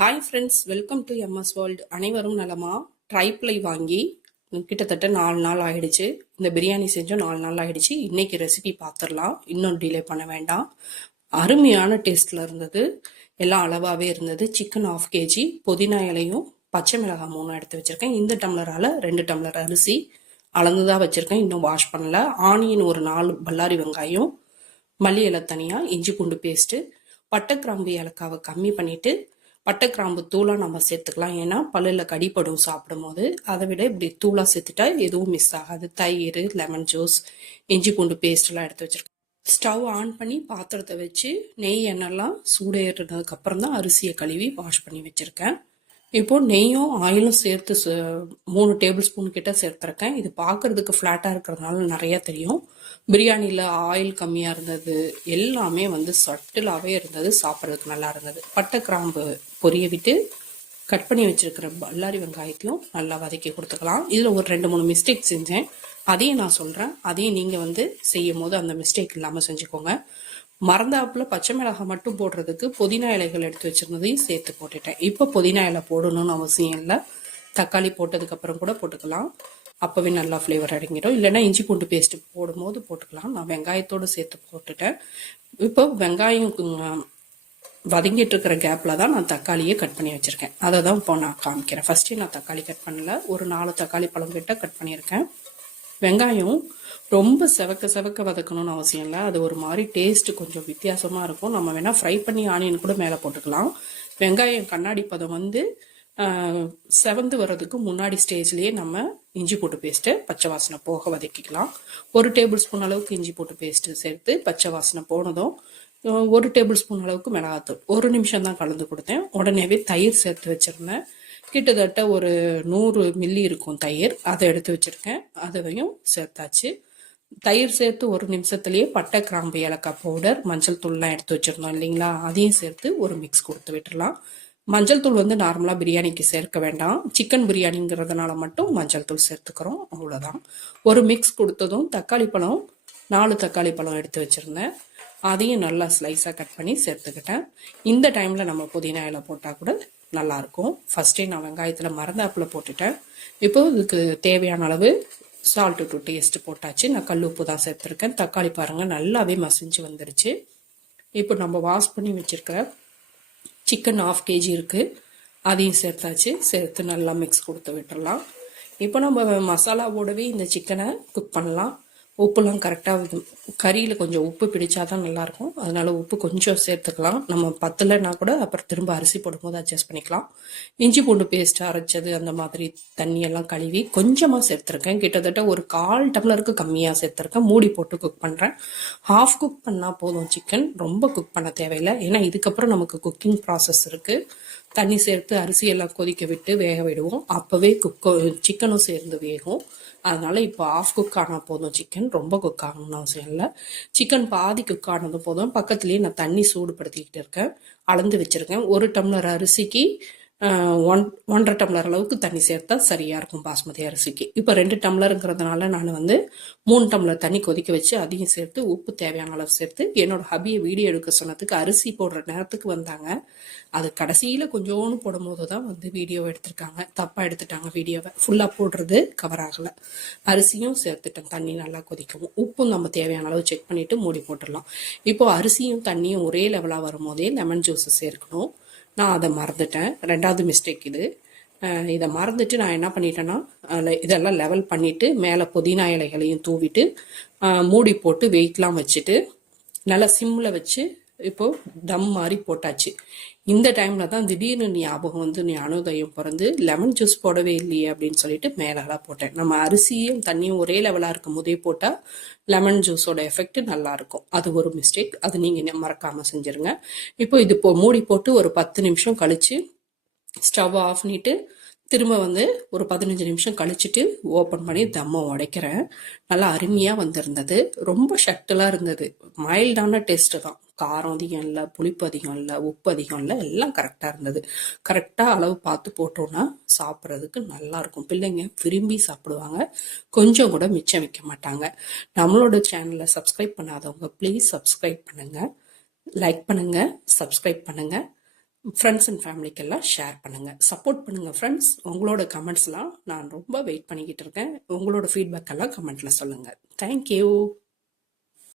Hi friends, welcome to MS world. அனைவரும் நலமா? Tri-ply வாங்கி கிட்டத்தட்ட 4 நாள் ஆயிடுச்சு. இந்த பிரியாணி செஞ்சோம் 4 நாள் ஆயிடுச்சு. இன்னைக்கு ரெசிபி பார்த்துடலாம், இன்னும் டிலே பண்ண வேண்டாம். அருமையான டேஸ்ட்ல இருந்தது, எல்லாம் அளவாகவே இருந்தது. சிக்கன் 1/2 kg, புதினா இலையும் பச்சை மிளகாய் 3 எடுத்து வச்சிருக்கேன். இந்த டம்ளரால் 2 டம்ளர் அரிசி அளந்துதான் வச்சிருக்கேன், இன்னும் வாஷ் பண்ணல. ஆனியன் ஒரு 4 பல்லாரி வெங்காயம், மல்லி இலை தனியாக, இஞ்சி பூண்டு பேஸ்ட்டு, பட்டை கிராம்பு ஏலக்காவை கம்மி பண்ணிட்டு பட்டை கிராம்பு தூளாக நம்ம சேர்த்துக்கலாம். ஏன்னா பல்லில் கடிப்படும் சாப்பிடும் போது. அதை விட இப்படி தூளாக சேர்த்துட்டா எதுவும் மிஸ் ஆகாது. தயிர், லெமன் ஜூஸ், இஞ்சி பூண்டு பேஸ்ட்லாம் எடுத்து வச்சிருக்கேன். ஸ்டவ் ஆன் பண்ணி பாத்திரத்தை வச்சு நெய் எண்ணெய்லாம் சூடேறினதுக்கு அப்புறம் தான் அரிசியை கழுவி வாஷ் பண்ணி வச்சிருக்கேன். இப்போ நெய்யும் ஆயிலும் சேர்த்து 3 டேபிள் ஸ்பூன் கிட்ட சேர்த்துருக்கேன். இது பார்க்கறதுக்கு ஃப்ளாட்டாக இருக்கிறதுனால நிறைய தெரியும். பிரியாணியில் ஆயில் கம்மியாக இருந்தது, எல்லாமே சட்டிலாகவே இருந்தது, சாப்பிட்றதுக்கு நல்லா இருந்தது. பட்டை கிராம்பு பொரிய விட்டு கட் பண்ணி வச்சிருக்கிற பல்லாரி வெங்காயத்தையும் நல்லா வதக்கி கொடுத்துக்கலாம். இதில் ஒரு 2-3 மிஸ்டேக் செஞ்சேன், அதையும் நான் சொல்கிறேன். அதையும் நீங்கள் செய்யும் போது அந்த மிஸ்டேக் இல்லாமல் செஞ்சுக்கோங்க. மறந்தாப்புல பச்சை மிளகாய் மட்டும் போடுறதுக்கு புதினா இலைகள் எடுத்து வச்சிருந்ததையும் சேர்த்து போட்டுட்டேன். இப்போ புதினா இலை போடணும்னு அவசியம் இல்லை, தக்காளி போட்டதுக்கு அப்புறம் கூட போட்டுக்கலாம், அப்பவே நல்லா ஃப்ளேவர் அடங்கிடும். இல்லைன்னா இஞ்சி பூண்டு பேஸ்ட் போடும்போது போட்டுக்கலாம். நான் வெங்காயத்தோடு சேர்த்து போட்டுட்டேன். இப்போ வெங்காயம் வதங்கிட்டு இருக்கிற கேப்ல தான் நான் தக்காளியே கட் பண்ணி வச்சிருக்கேன். அதை தான் இப்போ நான் காமிக்கிறேன். ஃபர்ஸ்டே நான் தக்காளி கட் பண்ணல, ஒரு 4 தக்காளி பழம் கிட்ட கட் பண்ணியிருக்கேன். வெங்காயம் ரொம்ப செவக்க வதக்கணும்னு அவசியம் இல்லை, அது ஒரு மாதிரி டேஸ்ட் கொஞ்சம் வித்தியாசமாக இருக்கும். நம்ம வேணால் ஃப்ரை பண்ணி ஆனியன் கூட மேலே போட்டுக்கலாம். வெங்காயம் கண்ணாடி பதம் செவந்து வர்றதுக்கு முன்னாடி ஸ்டேஜ்லேயே நம்ம இஞ்சி போட்டு பேஸ்ட்டு பச்சை வாசனை போக வதக்கிக்கலாம். 1 டேபிள் ஸ்பூன் அளவுக்கு இஞ்சி போட்டு பேஸ்ட்டு சேர்த்து பச்சை வாசனை போனதும் 1 டேபிள் ஸ்பூன் அளவுக்கு மிளகாத்தூள் 1 நிமிஷம் தான் கலந்து கொடுத்தேன். உடனேவே தயிர் சேர்த்து வச்சுருந்தேன். கிட்டத்தட்ட ஒரு 100 மில்லி இருக்கும் தயிர், அதை எடுத்து வச்சிருக்கேன். அதையும் சேர்த்தாச்சு. தயிர் சேர்த்து 1 நிமிஷத்துலேயே பட்டை கிராம்பு ஏலக்காய் பவுடர், மஞ்சள் தூள்லாம் எடுத்து வச்சிருந்தோம் இல்லைங்களா, அதையும் சேர்த்து ஒரு மிக்ஸ் கொடுத்து விட்டுடலாம். மஞ்சள் தூள் நார்மலாக பிரியாணிக்கு சேர்க்க வேண்டாம், சிக்கன் பிரியாணிங்கிறதுனால மட்டும் மஞ்சள் தூள் சேர்த்துக்கிறோம், அவ்வளோதான். ஒரு மிக்ஸ் கொடுத்ததும் தக்காளி பழம் 4 தக்காளி பழம் எடுத்து வச்சுருந்தேன், அதையும் நல்லா ஸ்லைஸாக கட் பண்ணி சேர்த்துக்கிட்டேன். இந்த டைமில் நம்ம புதினா இலை போட்டால் கூட நல்லாயிருக்கும். ஃபஸ்ட்டே நான் வெங்காயத்தில் மறந்தாப்பில் போட்டுட்டேன். இப்போ இதுக்கு தேவையான அளவு சால்ட்டு டு டேஸ்ட் போட்டாச்சு. நான் கல் உப்பு தான் சேர்த்துருக்கேன். தக்காளி பாருங்கள் நல்லாவே மசிஞ்சு வந்துருச்சு. இப்போ நம்ம வாஷ் பண்ணி வச்சுருக்கிற சிக்கன் 1/2 kg இருக்குது, அதையும் சேர்த்தாச்சு. சேர்த்து நல்லா மிக்ஸ் கொடுத்து விட்டுடலாம். இப்போ நம்ம மசாலாவோடவே இந்த சிக்கனை குக் பண்ணலாம். உப்புலாம் கரெக்டாக, கறியில் கொஞ்சம் உப்பு பிடிச்சாதான் நல்லாயிருக்கும், அதனால உப்பு கொஞ்சம் சேர்த்துக்கலாம். நம்ம பத்தலைன்னா கூட அப்புறம் திரும்ப அரிசி போடும்போது அட்ஜஸ்ட் பண்ணிக்கலாம். இஞ்சி பூண்டு பேஸ்ட் அரைச்சது அந்த மாதிரி தண்ணியெல்லாம் கழுவி கொஞ்சமாக சேர்த்துருக்கேன். கிட்டத்தட்ட ஒரு 1/4 டம்ளருக்கு கம்மியாக சேர்த்துருக்கேன். மூடி போட்டு குக் பண்ணுறேன். ஹாஃப் குக் பண்ணால் போதும் சிக்கன், ரொம்ப குக் பண்ண தேவையில்லை. ஏன்னா இதுக்கப்புறம் நமக்கு குக்கிங் ப்ராசஸ் இருக்குது. தண்ணி சேர்த்து அரிசியெல்லாம் கொதிக்க விட்டு வேக விடுவோம், அப்போவே சிக்கனும் சேர்ந்து வேகும். அதனால இப்போ 1/2 குக் ஆனால் போதும் சிக்கன், ரொம்ப குக் ஆகணும்னு அவசியம் இல்லை. சிக்கன் பாதி குக் ஆனது போதும். பக்கத்துலேயே நான் தண்ணி சூடுபடுத்திக்கிட்டு இருக்கேன், அளந்து வச்சுருக்கேன். 1 டம்ளர் அரிசிக்கு 1.5 டம்ளர் அளவுக்கு தண்ணி சேர்த்தா சரியாக இருக்கும் பாஸ்மதி அரிசிக்கு. இப்போ 2 டம்ளருங்கிறதுனால நான் 3 டம்ளர் தண்ணி கொதிக்க வச்சு அதையும் சேர்த்து உப்பு தேவையான அளவு சேர்த்து, என்னோட ஹபியை வீடியோ எடுக்க சொன்னதுக்கு அரிசி போடுற நேரத்துக்கு வந்தாங்க, அது கடைசியில் கொஞ்சோன்னு போடும்போது தான் வீடியோ எடுத்திருக்காங்க. தப்பாக எடுத்துட்டாங்க வீடியோவை, ஃபுல்லாக போடுறது கவர் ஆகலை. அரிசியும் சேர்த்துட்டேன், தண்ணி நல்லா கொதிக்கவும். உப்பும் நம்ம தேவையான அளவு செக் பண்ணிவிட்டு மூடி போட்டுடலாம். இப்போது அரிசியும் தண்ணியும் ஒரே லெவலாக வரும்போதே லெமன் ஜூஸை சேர்க்கணும். நான் அதை மறந்துட்டேன், 2வது மிஸ்டேக் இது. இதை மறந்துட்டு நான் என்ன பண்ணிட்டேன்னா, இதெல்லாம் லெவல் பண்ணிவிட்டு மேலே புதினா இலைகளையும் தூவிட்டு மூடி போட்டு வெயிட்லாம் வச்சுட்டு நல்லா சிம்மில் வச்சு இப்போது தம் மாதிரி போட்டாச்சு. இந்த டைமில் தான் திடீர்னு ஞாபகம் ஞானோதயம் பிறந்து லெமன் ஜூஸ் போடவே இல்லையே அப்படின்னு சொல்லிட்டு மேலெல்லாம் போட்டேன். நம்ம அரிசியும் தண்ணியும் ஒரே லெவலாக இருக்கும் போதே போட்டால் லெமன் ஜூஸோட எஃபெக்ட் நல்லாயிருக்கும். அது ஒரு மிஸ்டேக், அது நீங்கள் மறக்காமல் செஞ்சுருங்க. இப்போ இது மூடி போட்டு ஒரு 10 நிமிஷம் கழித்து ஸ்டவ் ஆஃப் பண்ணிட்டு திரும்ப ஒரு 15 நிமிஷம் கழிச்சுட்டு ஓப்பன் பண்ணி தம்மை உடைக்கிறேன். நல்லா அருமையாக வந்திருந்தது, ரொம்ப ஷட்டிலாக இருந்தது. மைல்டான டேஸ்ட்டு தான், காரம் அதிகம் இல்லை, புளிப்பு அதிகம் இல்லை, உப்பு அதிகம் இல்லை, எல்லாம் கரெக்டாக இருந்தது. கரெக்டாக அளவு பார்த்து போட்டோன்னா சாப்பிட்றதுக்கு நல்லாயிருக்கும். பிள்ளைங்க விரும்பி சாப்பிடுவாங்க, கொஞ்சம் கூட மிச்சம் வைக்க மாட்டாங்க. நம்மளோட சேனலை சப்ஸ்கிரைப் பண்ணாதவங்க ப்ளீஸ் சப்ஸ்கிரைப் பண்ணுங்கள், லைக் பண்ணுங்கள், சப்ஸ்கிரைப் பண்ணுங்கள். ஃப்ரெண்ட்ஸ் அண்ட் ஃபேமிலிக்கெல்லாம் ஷேர் பண்ணுங்கள், சப்போர்ட் பண்ணுங்கள் ஃப்ரெண்ட்ஸ். உங்களோட கமெண்ட்ஸ்லாம் நான் ரொம்ப வெயிட் பண்ணிக்கிட்டு இருக்கேன். உங்களோட ஃபீட்பேக் எல்லாம் கமெண்ட்டில் சொல்லுங்கள். தேங்க்யூ.